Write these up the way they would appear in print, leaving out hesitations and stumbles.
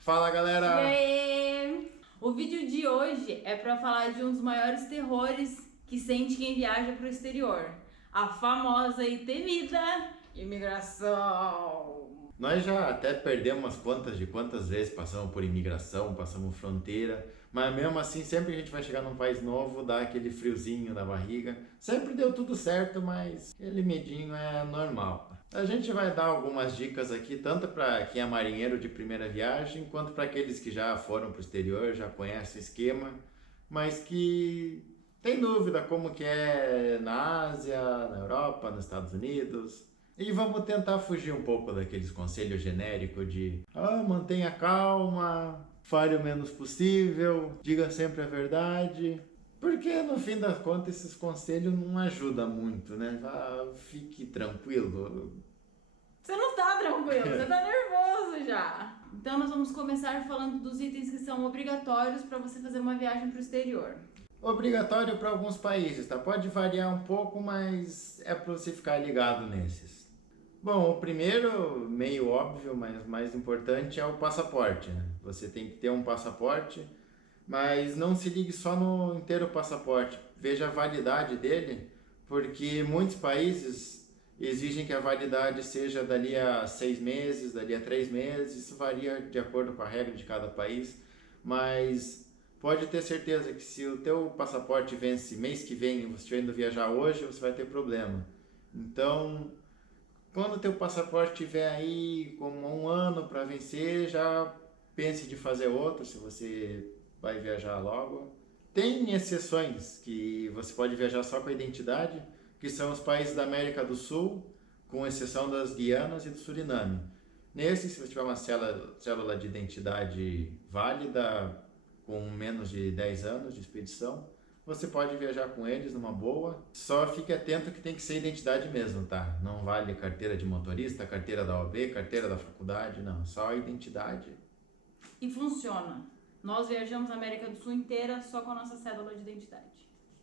Fala, E galera! aí? O vídeo de hoje é para falar de um dos maiores terrores que sente quem viaja para o exterior, a famosa e temida imigração. Nós já até perdemos as contas de quantas vezes passamos por imigração, passamos fronteira, mas mesmo assim sempre a gente vai chegar num país novo, dá aquele friozinho na barriga. Sempre deu tudo certo, mas aquele medinho é normal. A gente vai dar algumas dicas aqui, tanto para quem é marinheiro de primeira viagem, quanto para aqueles que já foram para o exterior, já conhecem o esquema, mas que tem dúvida como que é na Ásia, na Europa, nos Estados Unidos. E vamos tentar fugir um pouco daqueles conselhos genéricos de mantenha calma, fale o menos possível, diga sempre a verdade. Porque no fim das contas esses conselhos não ajudam muito, né? Fique tranquilo. Você não tá tranquilo, você tá nervoso já. Então nós vamos começar falando dos itens que são obrigatórios para você fazer uma viagem para o exterior. Obrigatório para alguns países, tá? Pode variar um pouco, mas é para você ficar ligado nesses. Bom, o primeiro, meio óbvio, mas mais importante é o passaporte, né? Você tem que ter um passaporte, mas não se ligue só no inteiro passaporte. Veja a validade dele, porque muitos países exigem que a validade seja dali a 6 meses, dali a 3 meses. Isso varia de acordo com a regra de cada país, mas pode ter certeza que se o teu passaporte vence mês que vem e você estiver indo viajar hoje, você vai ter problema. Então, quando o teu passaporte tiver aí como 1 ano para vencer, já pense de fazer outro, se você vai viajar logo. Tem exceções que você pode viajar só com a identidade, que são os países da América do Sul, com exceção das Guianas e do Suriname. Nesse, se você tiver uma célula de identidade válida, com menos de 10 anos de expedição, você pode viajar com eles numa boa. Só fique atento que tem que ser identidade mesmo, tá? Não vale carteira de motorista, carteira da OAB, carteira da faculdade, não. Só identidade. E funciona. Nós viajamos a América do Sul inteira só com a nossa cédula de identidade.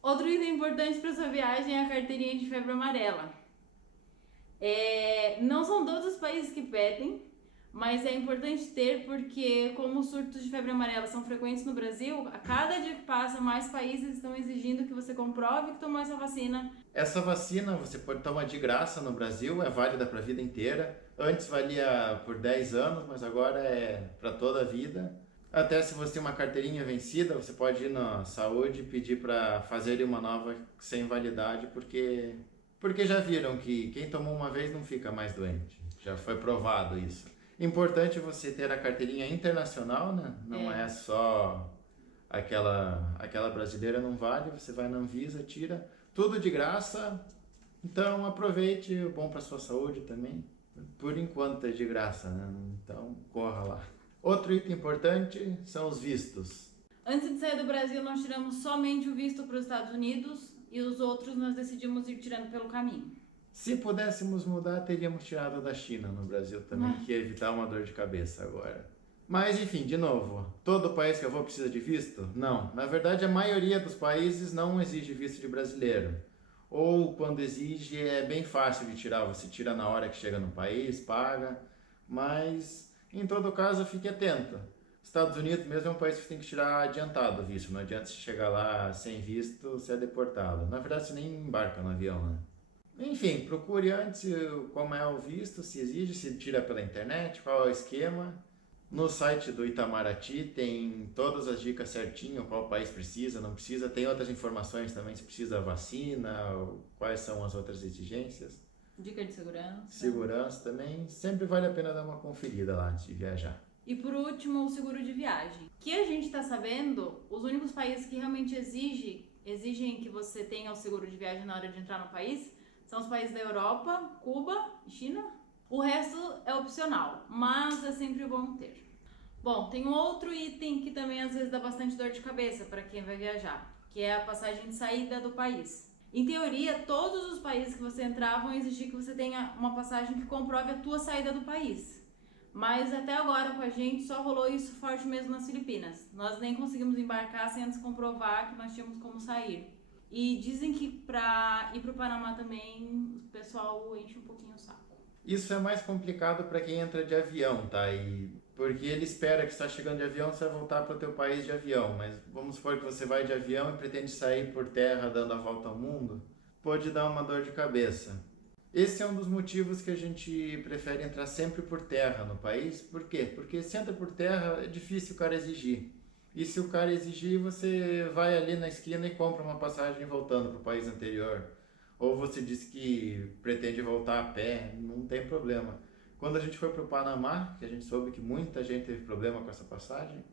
Outro item importante para sua viagem é a carteirinha de febre amarela. Não são todos os países que pedem, mas é importante ter porque, como os surtos de febre amarela são frequentes no Brasil, a cada dia que passa, mais países estão exigindo que você comprove que tomou essa vacina. Essa vacina você pode tomar de graça no Brasil, é válida para a vida inteira. Antes valia por 10 anos, mas agora é para toda a vida. Até se você tem uma carteirinha vencida, você pode ir na saúde e pedir para fazer uma nova sem validade, porque já viram que quem tomou uma vez não fica mais doente. Já foi provado isso. Importante você ter a carteirinha internacional, né? Não é só aquela brasileira, não vale. Você vai na Anvisa, tira tudo de graça. Então aproveite, bom para sua saúde também. Por enquanto é de graça, né? Então corra lá. Outro item importante são os vistos. Antes de sair do Brasil, nós tiramos somente o visto para os Estados Unidos e os outros nós decidimos ir tirando pelo caminho. Se pudéssemos mudar, teríamos tirado da China no Brasil também, que ia evitar uma dor de cabeça agora. Mas enfim, de novo, todo país que eu vou precisa de visto? Não. Na verdade, a maioria dos países não exige visto de brasileiro. Ou quando exige é bem fácil de tirar, você tira na hora que chega no país, paga. Mas em todo caso, fique atento. Estados Unidos mesmo é um país que você tem que tirar adiantado o visto. Não adianta você chegar lá sem visto, você é deportado. Na verdade, você nem embarca no avião, né? Enfim, procure antes como é o visto, se exige, se tira pela internet, qual é o esquema. No site do Itamaraty tem todas as dicas certinho, qual país precisa, não precisa. Tem outras informações também, se precisa vacina, quais são as outras exigências. Dica de segurança. Segurança também, sempre vale a pena dar uma conferida lá antes de viajar. E por último, o seguro de viagem. Que a gente está sabendo, os únicos países que realmente exigem que você tenha o seguro de viagem na hora de entrar no país são os países da Europa, Cuba e China. O resto é opcional, mas é sempre bom ter. Bom, tem um outro item que também às vezes dá bastante dor de cabeça para quem vai viajar, que é a passagem de saída do país. Em teoria, todos os países que você entrar vão exigir que você tenha uma passagem que comprove a tua saída do país. Mas até agora com a gente só rolou isso forte mesmo nas Filipinas. Nós nem conseguimos embarcar sem antes comprovar que nós tínhamos como sair. E dizem que pra ir pro Panamá também o pessoal enche um pouquinho o saco. Isso é mais complicado para quem entra de avião, tá? E Porque ele espera que você está chegando de avião, você vai voltar para o teu país de avião. Mas vamos supor que você vai de avião e pretende sair por terra dando a volta ao mundo. Pode dar uma dor de cabeça. Esse é um dos motivos que a gente prefere entrar sempre por terra no país. Por quê? Porque se entra por terra é difícil o cara exigir. E se o cara exigir, você vai ali na esquina e compra uma passagem voltando para o país anterior. Ou você diz que pretende voltar a pé, não tem problema. Quando a gente foi para o Panamá, que a gente soube que muita gente teve problema com essa passagem,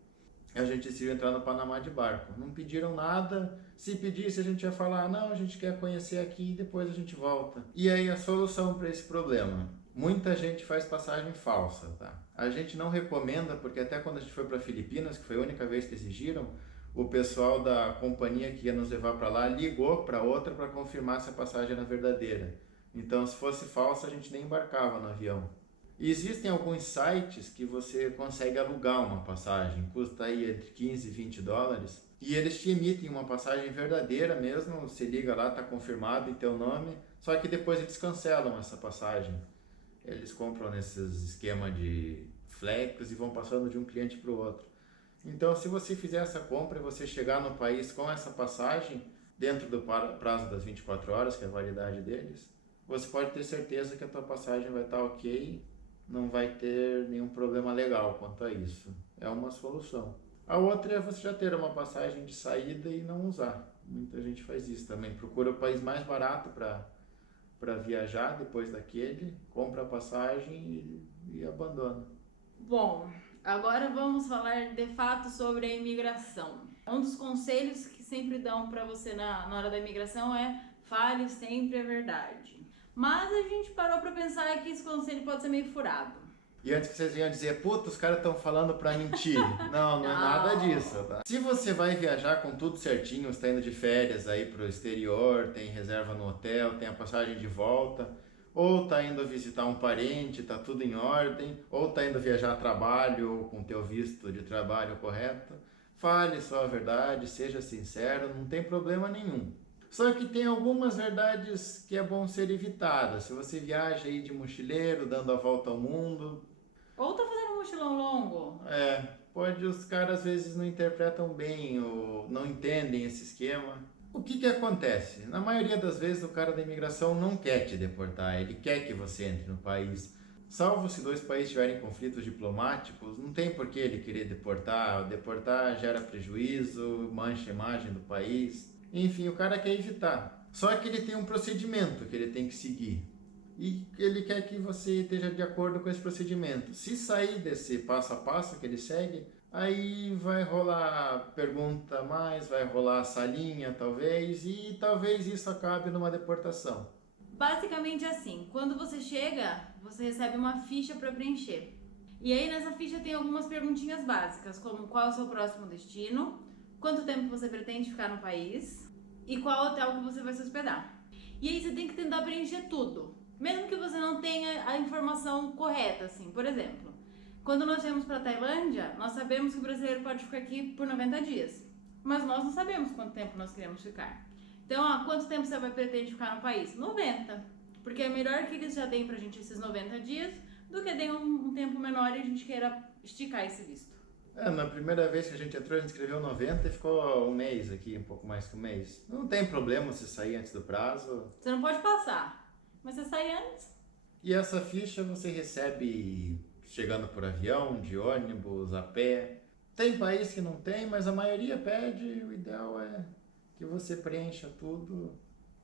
a gente decidiu entrar no Panamá de barco. Não pediram nada. Se pedisse, a gente ia falar, não, a gente quer conhecer aqui e depois a gente volta. E aí a solução para esse problema? Muita gente faz passagem falsa, tá? A gente não recomenda, porque até quando a gente foi para Filipinas, que foi a única vez que exigiram, o pessoal da companhia que ia nos levar para lá ligou para outra para confirmar se a passagem era verdadeira. Então, se fosse falsa, a gente nem embarcava no avião. E existem alguns sites que você consegue alugar uma passagem, custa aí entre 15 e 20 dólares, e eles te emitem uma passagem verdadeira mesmo, você liga lá, está confirmado em teu nome, só que depois eles cancelam essa passagem. Eles compram nesses esquemas de flex e vão passando de um cliente para o outro. Então, se você fizer essa compra e você chegar no país com essa passagem, dentro do prazo das 24 horas, que é a validade deles, você pode ter certeza que a tua passagem vai estar ok, não vai ter nenhum problema legal quanto a isso. É uma solução. A outra é você já ter uma passagem de saída e não usar. Muita gente faz isso também. Procura o país mais barato para viajar depois daquele, compra a passagem e abandona. Bom, agora vamos falar de fato sobre a imigração. Um dos conselhos que sempre dão para você na hora da imigração é fale sempre a verdade. Mas a gente parou para pensar que esse conselho pode ser meio furado. E antes que vocês iam dizer, puta, os caras estão falando pra mentir. Não, não é nada disso, tá? Se você vai viajar com tudo certinho, está indo de férias aí pro exterior, tem reserva no hotel, tem a passagem de volta, ou tá indo visitar um parente, tá tudo em ordem, ou tá indo viajar a trabalho, ou com teu visto de trabalho correto, fale só a verdade, seja sincero, não tem problema nenhum. Só que tem algumas verdades que é bom ser evitadas. Se você viaja aí de mochileiro, dando a volta ao mundo... Ou tá fazendo um mochilão longo. Os caras às vezes não interpretam bem ou não entendem esse esquema. O que acontece? Na maioria das vezes o cara da imigração não quer te deportar, ele quer que você entre no país. Salvo se dois países tiverem conflitos diplomáticos, não tem por que ele querer deportar. Deportar gera prejuízo, mancha a imagem do país. Enfim, o cara quer evitar. Só que ele tem um procedimento que ele tem que seguir. E ele quer que você esteja de acordo com esse procedimento. Se sair desse passo a passo que ele segue, aí vai rolar pergunta a mais, vai rolar salinha talvez, e talvez isso acabe numa deportação. Basicamente assim, quando você chega, você recebe uma ficha para preencher. E aí nessa ficha tem algumas perguntinhas básicas, como qual é o seu próximo destino, quanto tempo você pretende ficar no país e qual hotel que você vai se hospedar. E aí você tem que tentar preencher tudo, mesmo que você não tenha a informação correta, assim. Por exemplo, quando nós viemos para a Tailândia, nós sabemos que o brasileiro pode ficar aqui por 90 dias, mas nós não sabemos quanto tempo nós queremos ficar. Então, quanto tempo você pretende ficar no país? 90, porque é melhor que eles já deem pra gente esses 90 dias do que deem um tempo menor e a gente queira esticar esse visto. Na primeira vez que a gente entrou, a gente escreveu 90 e ficou um mês aqui, um pouco mais que um mês. Não tem problema se sair antes do prazo. Você não pode passar, mas você sai antes. E essa ficha você recebe chegando por avião, de ônibus, a pé. Tem país que não tem, mas a maioria pede. O ideal é que você preencha tudo.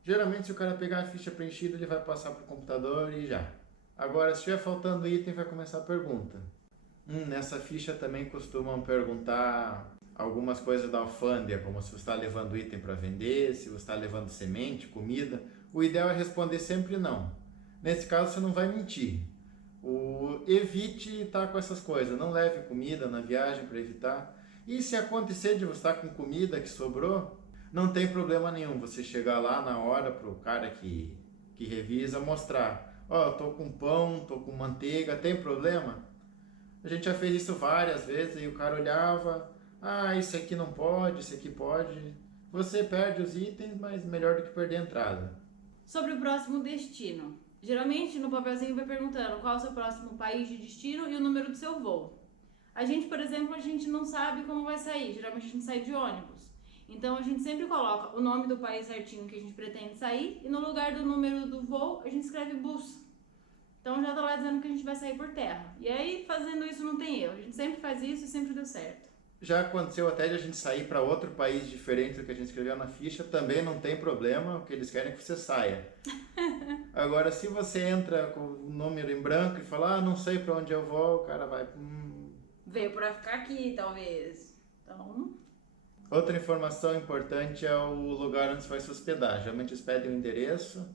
Geralmente, se o cara pegar a ficha preenchida, ele vai passar para o computador e já. Agora, se estiver faltando item, vai começar a pergunta. Nessa ficha também costumam perguntar algumas coisas da alfândega, como se você está levando item para vender, se você está levando semente, comida. O ideal é responder sempre não. Nesse caso, você não vai mentir. Evite estar com essas coisas. Não leve comida na viagem para evitar. E se acontecer de você estar com comida que sobrou, não tem problema nenhum. Você chegar lá na hora para o cara que revisa mostrar. Eu tô com pão, tô com manteiga, tem problema? A gente já fez isso várias vezes e o cara olhava, isso aqui não pode, isso aqui pode. Você perde os itens, mas melhor do que perder a entrada. Sobre o próximo destino. Geralmente no papelzinho vai perguntando qual é o seu próximo país de destino e o número do seu voo. A gente, por exemplo, a gente não sabe como vai sair. Geralmente a gente sai de ônibus. Então a gente sempre coloca o nome do país certinho que a gente pretende sair e no lugar do número do voo a gente escreve bus. Então já tá lá dizendo que a gente vai sair por terra. E aí fazendo isso não tem erro. A gente sempre faz isso e sempre deu certo. Já aconteceu até de a gente sair para outro país diferente do que a gente escreveu na ficha, também não tem problema, o que eles querem é que você saia. Agora, se você entra com o número em branco e fala, não sei para onde eu vou, o cara vai... Veio pra ficar aqui, talvez. Então... Outra informação importante é o lugar onde você vai se hospedar. Geralmente eles pedem o endereço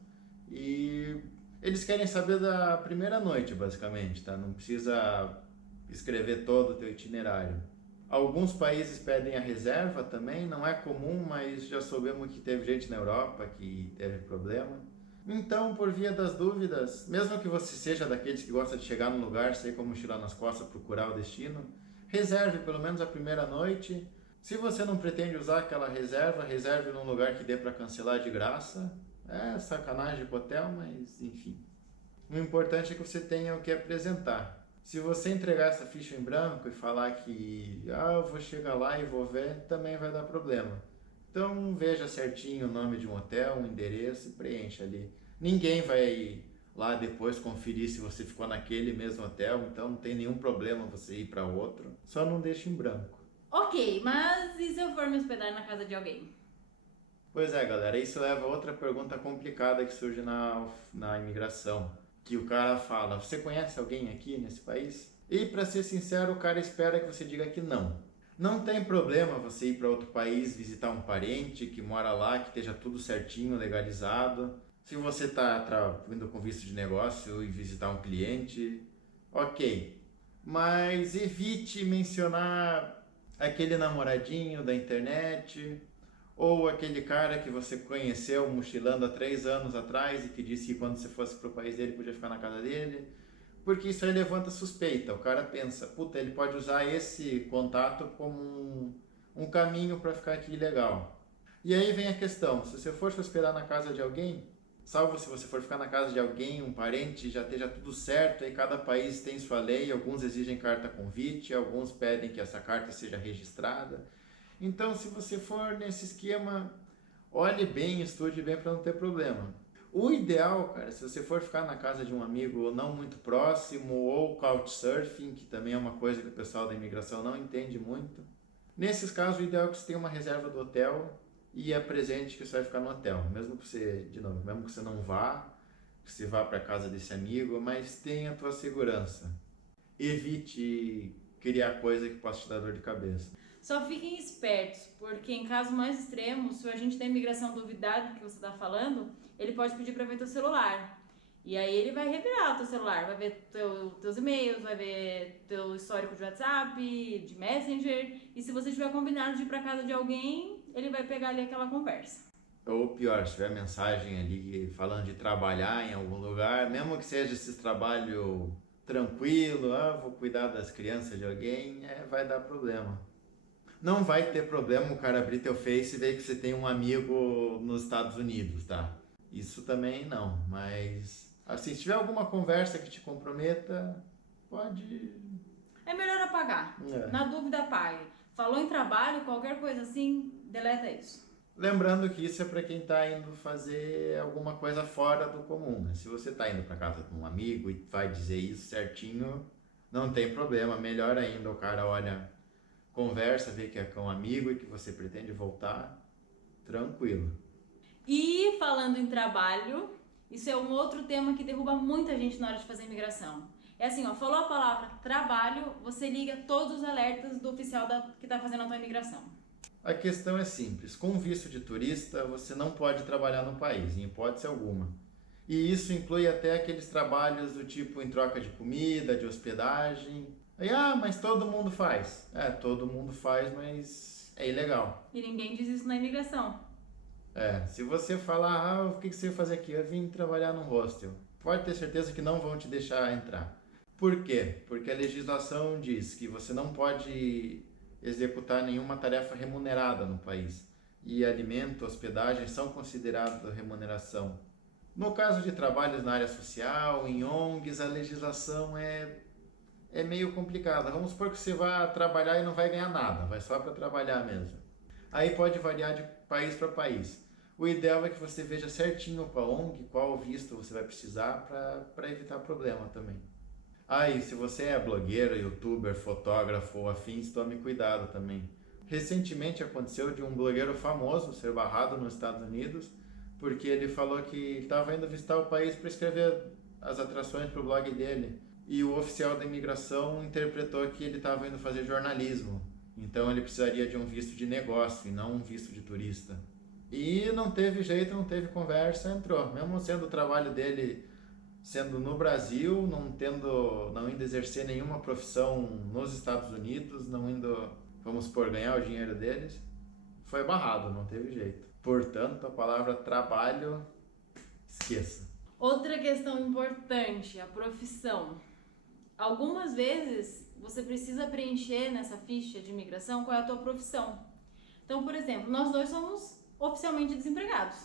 e eles querem saber da primeira noite, basicamente, tá? Não precisa escrever todo o teu itinerário. Alguns países pedem a reserva também, não é comum, mas já soubemos que teve gente na Europa que teve problema. Então, por via das dúvidas, mesmo que você seja daqueles que gosta de chegar no lugar, sair com a mochila nas costas, procurar o destino, reserve pelo menos a primeira noite. Se você não pretende usar aquela reserva, reserve num lugar que dê para cancelar de graça. É sacanagem pro hotel, mas enfim. O importante é que você tenha o que apresentar. Se você entregar essa ficha em branco e falar que eu vou chegar lá e vou ver, também vai dar problema. Então veja certinho o nome de um hotel, um endereço e preencha ali. Ninguém vai lá depois conferir se você ficou naquele mesmo hotel, então não tem nenhum problema você ir para outro. Só não deixe em branco. Ok, mas e se eu for me hospedar na casa de alguém? Pois é, galera, isso leva a outra pergunta complicada que surge na imigração. Que o cara fala, você conhece alguém aqui nesse país? E para ser sincero, o cara espera que você diga que não. Não tem problema você ir para outro país, visitar um parente que mora lá, que esteja tudo certinho, legalizado. Se você está indo com visto de negócio e visitar um cliente, ok. Mas evite mencionar aquele namoradinho da internet, ou aquele cara que você conheceu mochilando há 3 anos atrás e que disse que quando você fosse pro país dele podia ficar na casa dele, porque isso aí levanta suspeita. O cara pensa, puta, ele pode usar esse contato como um caminho para ficar aqui legal. E aí vem a questão, se você for se hospedar na casa de alguém, salvo se você for ficar na casa de alguém, um parente, já esteja tudo certo, aí cada país tem sua lei, alguns exigem carta convite, alguns pedem que essa carta seja registrada. Então, se você for nesse esquema, olhe bem, estude bem para não ter problema. O ideal, cara, se você for ficar na casa de um amigo não muito próximo, ou couchsurfing, que também é uma coisa que o pessoal da imigração não entende muito, nesses casos o ideal é que você tenha uma reserva do hotel e apresente que você vai ficar no hotel. Mesmo que você, de novo, mesmo que você não vá, que você vá para a casa desse amigo, mas tenha a tua segurança. Evite criar coisa que possa te dar dor de cabeça. Só fiquem espertos, porque em casos mais extremos, se o agente da imigração duvidar do que você está falando, ele pode pedir para ver teu celular. E aí ele vai revirar o teu celular, vai ver teus e-mails, vai ver teu histórico de WhatsApp, de Messenger. E se você tiver combinado de ir para casa de alguém, ele vai pegar ali aquela conversa. Ou pior, se tiver mensagem ali falando de trabalhar em algum lugar, mesmo que seja esse trabalho tranquilo, vou cuidar das crianças de alguém, vai dar problema. Não vai ter problema o cara abrir teu Face e ver que você tem um amigo nos Estados Unidos, tá? Isso também não, mas assim, se tiver alguma conversa que te comprometa, pode... É melhor apagar. Na dúvida, apague. Falou em trabalho, qualquer coisa assim, deleta isso. Lembrando que isso é para quem está indo fazer alguma coisa fora do comum, né? Se você está indo para casa de um amigo e vai dizer isso certinho, não tem problema. Melhor ainda, o cara olha... Conversa, vê que é com um amigo e que você pretende voltar, tranquilo. E falando em trabalho, isso é um outro tema que derruba muita gente na hora de fazer imigração. É assim, falou a palavra trabalho, você liga todos os alertas do oficial que está fazendo a tua imigração. A questão é simples, com visto de turista você não pode trabalhar no país, em hipótese alguma. E isso inclui até aqueles trabalhos do tipo em troca de comida, de hospedagem... Aí, mas todo mundo faz. Todo mundo faz, mas é ilegal. E ninguém diz isso na imigração. Se você falar, o que você vai fazer aqui? Eu vim trabalhar num hostel. Pode ter certeza que não vão te deixar entrar. Por quê? Porque a legislação diz que você não pode executar nenhuma tarefa remunerada no país. E alimento, hospedagem são considerados remuneração. No caso de trabalhos na área social, em ONGs, a legislação é é meio complicada. Vamos supor que você vai trabalhar e não vai ganhar nada, vai só para trabalhar mesmo. Aí pode variar de país para país. O ideal é que você veja certinho para ONG, qual visto você vai precisar para evitar problema também. E se você é blogueiro, youtuber, fotógrafo ou afins, tome cuidado também. Recentemente aconteceu de um blogueiro famoso ser barrado nos Estados Unidos porque ele falou que estava indo visitar o país para escrever as atrações para o blog dele. E o oficial da imigração interpretou que ele estava indo fazer jornalismo. Então ele precisaria de um visto de negócio e não um visto de turista. E não teve jeito, não teve conversa, entrou. Mesmo sendo o trabalho dele sendo no Brasil, não indo exercer nenhuma profissão nos Estados Unidos, não indo, vamos supor, ganhar o dinheiro deles, foi barrado, não teve jeito. Portanto, a palavra trabalho, esqueça. Outra questão importante, a profissão. Algumas vezes você precisa preencher nessa ficha de imigração qual é a tua profissão. Então, por exemplo, nós dois somos oficialmente desempregados,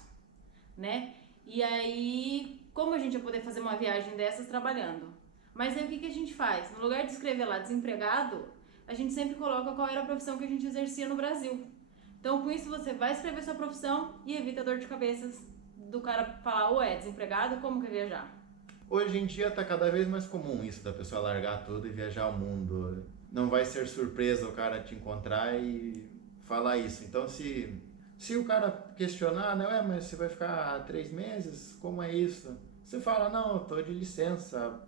né? E aí, como a gente vai poder fazer uma viagem dessas trabalhando? Mas aí o que a gente faz? No lugar de escrever lá desempregado, a gente sempre coloca qual era a profissão que a gente exercia no Brasil. Então, com isso, você vai escrever sua profissão e evita dor de cabeças do cara falar, é desempregado, como quer viajar? Hoje em dia está cada vez mais comum isso, da pessoa largar tudo e viajar ao mundo. Não vai ser surpresa o cara te encontrar e falar isso. Então, se o cara questionar, né, mas você vai ficar 3 meses? Como é isso? Você fala, não, eu tô de licença,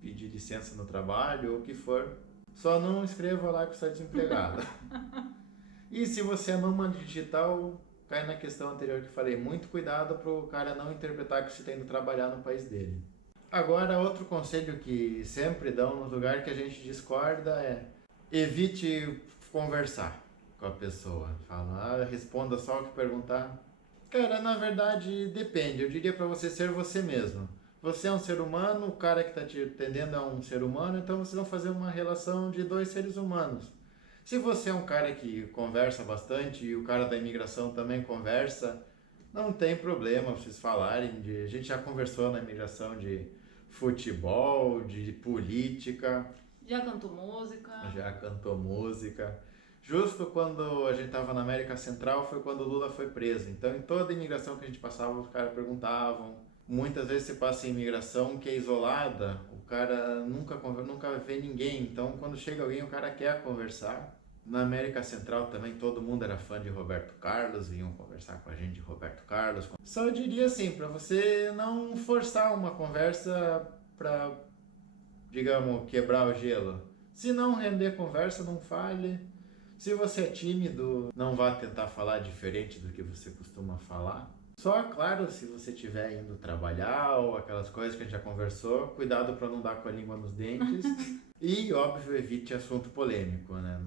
pedir licença no trabalho, ou o que for. Só não escreva lá que você é desempregado. E se você é nômade digital, cai na questão anterior que falei, muito cuidado para o cara não interpretar que você está indo trabalhar no país dele. Agora, outro conselho que sempre dão no lugar que a gente discorda é evite conversar com a pessoa. Fala, responda só o que perguntar. Cara, na verdade, depende. Eu diria para você ser você mesmo. Você é um ser humano, o cara que está te atendendo é um ser humano, então vocês vão fazer uma relação de 2 seres humanos. Se você é um cara que conversa bastante e o cara da imigração também conversa, não tem problema vocês falarem a gente já conversou na imigração de futebol, de política. Já cantou música. Já cantou música. Justo quando a gente estava na América Central foi quando o Lula foi preso. Então, em toda a imigração que a gente passava, os caras perguntavam. Muitas vezes você passa em imigração que é isolada, o cara nunca vê ninguém. Então, quando chega alguém, o cara quer conversar. Na América Central também todo mundo era fã de Roberto Carlos, vinham conversar com a gente de Roberto Carlos. Só eu diria assim, para você não forçar uma conversa para, digamos, quebrar o gelo. Se não render conversa, não fale. Se você é tímido, não vá tentar falar diferente do que você costuma falar. Só, claro, se você estiver indo trabalhar ou aquelas coisas que a gente já conversou, cuidado para não dar com a língua nos dentes. E, óbvio, evite assunto polêmico, né?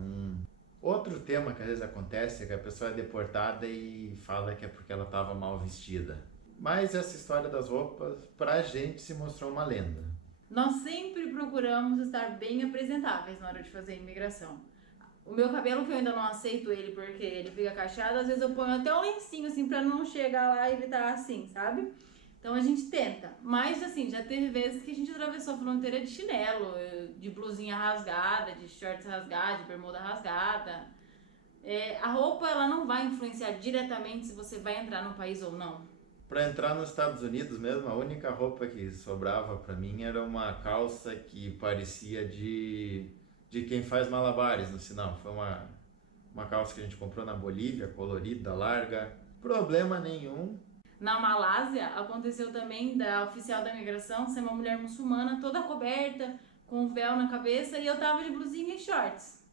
Outro tema que às vezes acontece é que a pessoa é deportada e fala que é porque ela estava mal vestida. Mas essa história das roupas, pra gente, se mostrou uma lenda. Nós sempre procuramos estar bem apresentáveis na hora de fazer a imigração. O meu cabelo, que eu ainda não aceito ele porque ele fica cacheado, às vezes eu ponho até um lencinho assim pra não chegar lá e ele tá assim, sabe? Então a gente tenta. Mas assim, já teve vezes que a gente atravessou a fronteira de chinelo, de blusinha rasgada, de shorts rasgada, de bermuda rasgada. A roupa, ela não vai influenciar diretamente se você vai entrar no país ou não. Para entrar nos Estados Unidos mesmo, a única roupa que sobrava para mim era uma calça que parecia de quem faz malabares no sinal. Foi uma calça que a gente comprou na Bolívia, colorida, larga, problema nenhum. Na Malásia, aconteceu também da oficial da imigração ser uma mulher muçulmana, toda coberta, com um véu na cabeça, e eu tava de blusinha e shorts.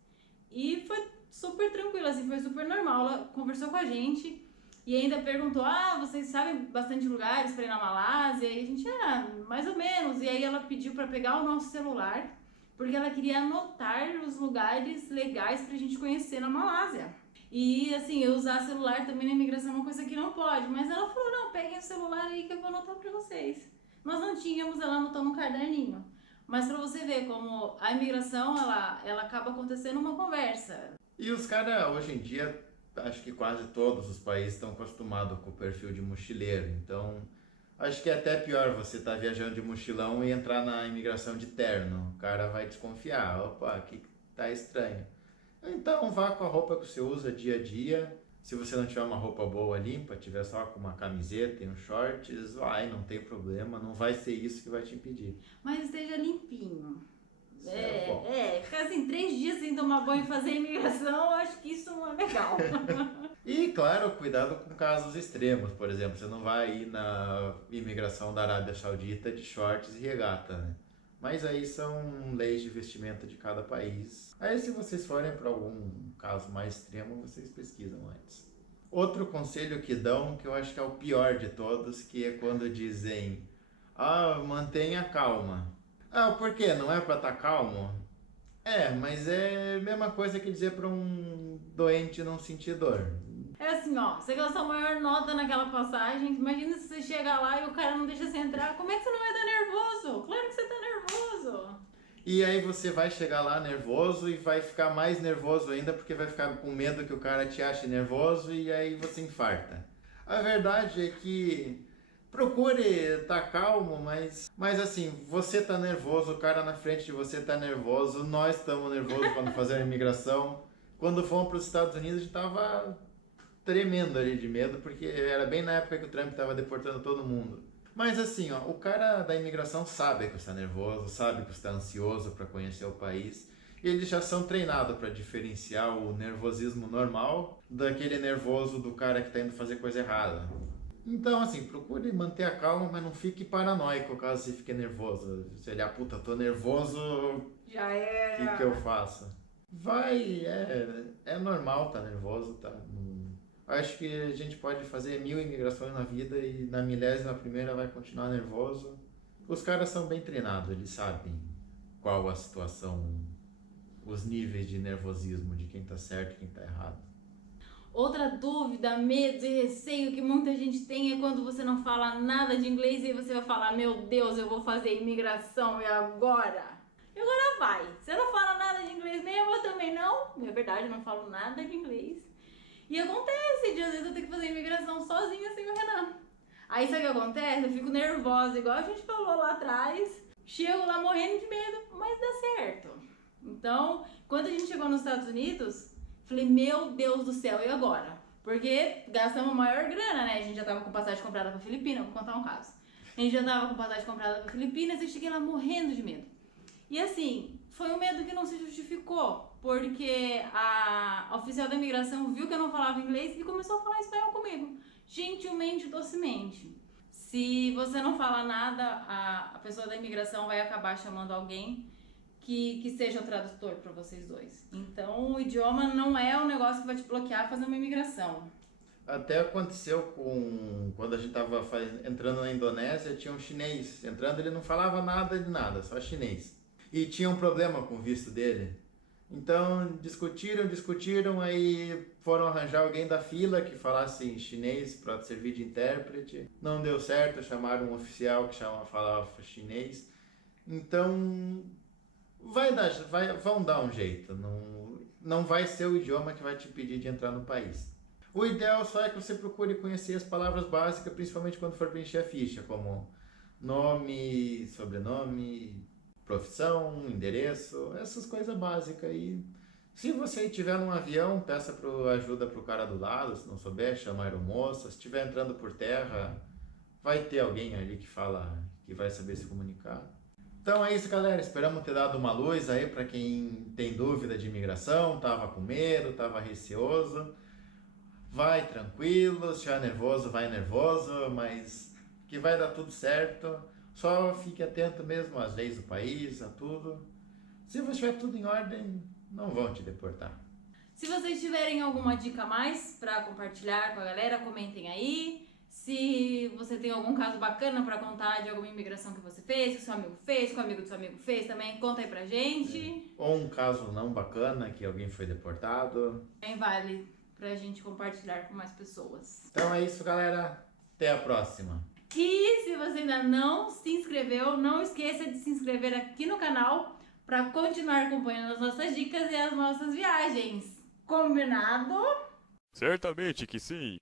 E foi super tranquilo, assim, foi super normal. Ela conversou com a gente e ainda perguntou, vocês sabem bastante lugares pra ir na Malásia? E a gente, mais ou menos. E aí ela pediu pra pegar o nosso celular, porque ela queria anotar os lugares legais pra gente conhecer na Malásia. E assim, eu usar celular também na imigração é uma coisa que não pode, mas ela falou, não, peguem o celular aí que eu vou anotar pra vocês. Nós não tínhamos, ela anotou no caderninho. Mas pra você ver como a imigração, ela acaba acontecendo uma conversa. E os caras, hoje em dia, acho que quase todos os países estão acostumados com o perfil de mochileiro. Então, Acho que é até pior você estar viajando de mochilão e entrar na imigração de terno. O cara vai desconfiar. Opa, aqui tá estranho. Então vá com a roupa que você usa dia a dia. Se você não tiver uma roupa boa, limpa, tiver só com uma camiseta e uns shorts, vai, não tem problema, não vai ser isso que vai te impedir. Mas esteja limpinho. Bom. Ficar assim 3 dias sem tomar banho e fazer imigração, eu acho que isso não é legal. E, claro, cuidado com casos extremos. Por exemplo, você não vai ir na imigração da Arábia Saudita de shorts e regata, né? Mas aí são leis de vestimenta de cada país. Aí se vocês forem para algum caso mais extremo, vocês pesquisam antes. Outro conselho que dão, que eu acho que é o pior de todos, que é quando dizem: mantenha calma. Por quê? Não é para estar calmo? Mas é a mesma coisa que dizer para um doente não sentir dor. É assim, ó, você gastou a maior nota naquela passagem, imagina se você chegar lá e o cara não deixa você entrar, como é que você não vai estar nervoso? Claro que você tá nervoso. E aí você vai chegar lá nervoso e vai ficar mais nervoso ainda porque vai ficar com medo que o cara te ache nervoso e aí você infarta. A verdade é que procure estar calmo, mas assim, você tá nervoso, o cara na frente de você tá nervoso, nós estamos nervosos quando fazemos a imigração. Quando fomos para os Estados Unidos a gente tava tremendo ali de medo, porque era bem na época que o Trump estava deportando todo mundo. Mas assim, o cara da imigração sabe que você está nervoso, sabe que você está ansioso para conhecer o país, e eles já são treinados para diferenciar o nervosismo normal daquele nervoso do cara que está indo fazer coisa errada. Então, assim, procure manter a calma, mas não fique paranoico caso você fique nervoso. Se olhar, puta, tô nervoso, Já era. o que eu faço? Vai, é normal tá nervoso, tá? Acho que a gente pode fazer 1000 imigrações na vida e na 1000ª vai continuar nervoso. Os caras são bem treinados, eles sabem qual a situação, os níveis de nervosismo de quem tá certo e quem tá errado. Outra dúvida, medo e receio que muita gente tem é quando você não fala nada de inglês e você vai falar: meu Deus, eu vou fazer imigração e agora? E agora vai. Você não fala nada de inglês mesmo, eu também não. É verdade, eu não falo nada de inglês. E acontece de às vezes eu tenho que fazer imigração sozinha sem o Renan. Aí sabe o que acontece? Eu fico nervosa, igual a gente falou lá atrás. Chego lá morrendo de medo, mas dá certo. Então, quando a gente chegou nos Estados Unidos, falei: meu Deus do céu, e agora? Porque gastamos a maior grana, né? A gente já tava com passagem comprada pra Filipinas, vou contar um caso. A gente já tava com passagem comprada pra Filipinas e cheguei lá morrendo de medo. E assim, foi um medo que não se justificou, porque a oficial da imigração viu que eu não falava inglês e começou a falar espanhol comigo, gentilmente e docemente. Se você não fala nada, a pessoa da imigração vai acabar chamando alguém que seja o tradutor para vocês dois. Então, o idioma não é o negócio que vai te bloquear fazer uma imigração. Até aconteceu quando a gente estava entrando na Indonésia, tinha um chinês entrando, ele não falava nada de nada, só chinês. E tinha um problema com o visto dele. Então discutiram, aí foram arranjar alguém da fila que falasse em chinês para servir de intérprete. Não deu certo, chamaram um oficial que falava chinês. Então vão dar um jeito. Não vai ser o idioma que vai te impedir de entrar no país. O ideal só é que você procure conhecer as palavras básicas, principalmente quando for preencher a ficha, como nome, sobrenome, profissão, endereço, essas coisas básicas. E se você estiver num avião, peça ajuda pro cara do lado, se não souber, chama a aeromoça. Se estiver entrando por terra, vai ter alguém ali que vai saber se comunicar. Então é isso, galera. Esperamos ter dado uma luz aí para quem tem dúvida de imigração, tava com medo, tava receoso. Vai tranquilo, se estiver nervoso, vai nervoso, mas que vai dar tudo certo. Só fique atento mesmo às leis do país, a tudo. Se você tiver tudo em ordem, não vão te deportar. Se vocês tiverem alguma dica a mais para compartilhar com a galera, comentem aí. Se você tem algum caso bacana para contar de alguma imigração que você fez, que seu amigo fez, que o amigo do seu amigo fez também, conta aí pra gente. Ou um caso não bacana, que alguém foi deportado. Também vale pra gente compartilhar com mais pessoas. Então é isso, galera. Até a próxima. E se você ainda não se inscreveu, não esqueça de se inscrever aqui no canal para continuar acompanhando as nossas dicas e as nossas viagens. Combinado? Certamente que sim.